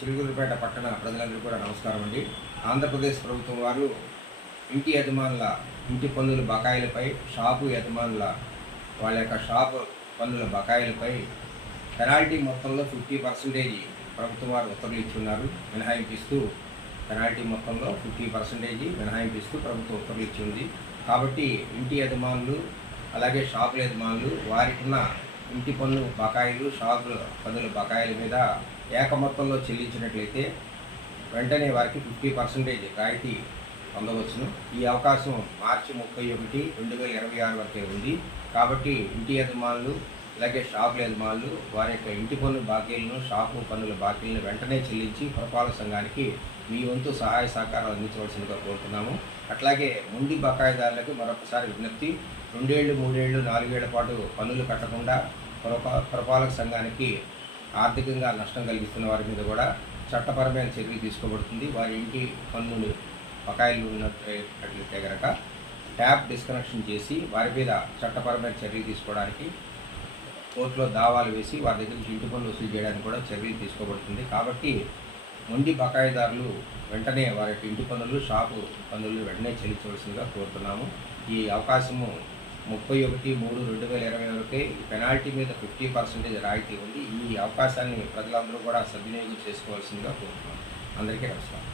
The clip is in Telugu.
చిలుకూరుపేట పట్టణ ప్రజలందరూ కూడా నమస్కారం అండి. ఆంధ్రప్రదేశ్ ప్రభుత్వం వారు ఇంటి యజమానుల ఇంటి పన్నుల బకాయిలపై, షాపు యజమానుల వాళ్ళ యొక్క షాపు పన్నుల బకాయిలపై పెనాల్టీ మొత్తంలో 50% ప్రభుత్వం వారు ఉత్తర్వులు ఇచ్చున్నారు. మినహాయింపిస్తూ పెనాల్టీ మొత్తంలో 50% మినహాయింపిస్తూ ప్రభుత్వం ఉత్తర్వులు ఇచ్చింది. కాబట్టి ఇంటి యజమానులు అలాగే షాపుల యజమానులు వారికి ఉన్న ఇంటి పన్ను బకాయిలు, షాపుల పన్నుల బకాయిల మీద ఏక మొత్తంలో చెల్లించినట్లయితే వెంటనే వారికి 50% రాయితీ పొందవచ్చును. ఈ అవకాశం మార్చి 31, 2026 వరకే ఉంది. కాబట్టి ఇంటి యజమానులు అలాగే షాపుల యజమానులు వారి యొక్క ఇంటి పన్ను బాకీలను, షాపు పన్నుల బాకీలను వెంటనే చెల్లించి పురపాలక సంఘానికి మీ వంతు సహాయ సహకారాలు అందించవలసిందిగా కోరుతున్నాము. అట్లాగే ముందు బకాయిదారులకు మరొకసారి విజ్ఞప్తి, 2 ఏళ్ళు, 3 ఏళ్ళు, 4 ఏళ్ల పాటు పన్నులు కట్టకుండా పురపాలక సంఘానికి ఆర్థికంగా నష్టం కలిగిస్తున్న వారి మీద కూడా చట్టపరమైన చర్యలు తీసుకోబడుతుంది. వారి ఇంటి పన్నులు బకాయిలు ఉన్నట్లయితే కనుక ట్యాప్ డిస్కనెక్షన్ చేసి వారి మీద చట్టపరమైన చర్యలు తీసుకోవడానికి కోర్టులో దావాలు వేసి వారి దగ్గర నుంచి ఇంటి పన్ను వసూలు చేయడానికి కూడా చర్యలు తీసుకోబడుతుంది. కాబట్టి మొండి బకాయిదారులు వెంటనే వారి యొక్క ఇంటి పన్నులు, షాపు పన్నులు వెంటనే చెల్లించవలసిందిగా కోరుతున్నాము. ఈ అవకాశము 31/3/2020 వరకే పెనాల్టీ మీద 50% రాయితీ ఉంది. ఈ అవకాశాన్ని ప్రజలందరూ కూడా సద్వినియోగం చేసుకోవాల్సిందిగా కోరుతున్నాము. అందరికీ నమస్కారం.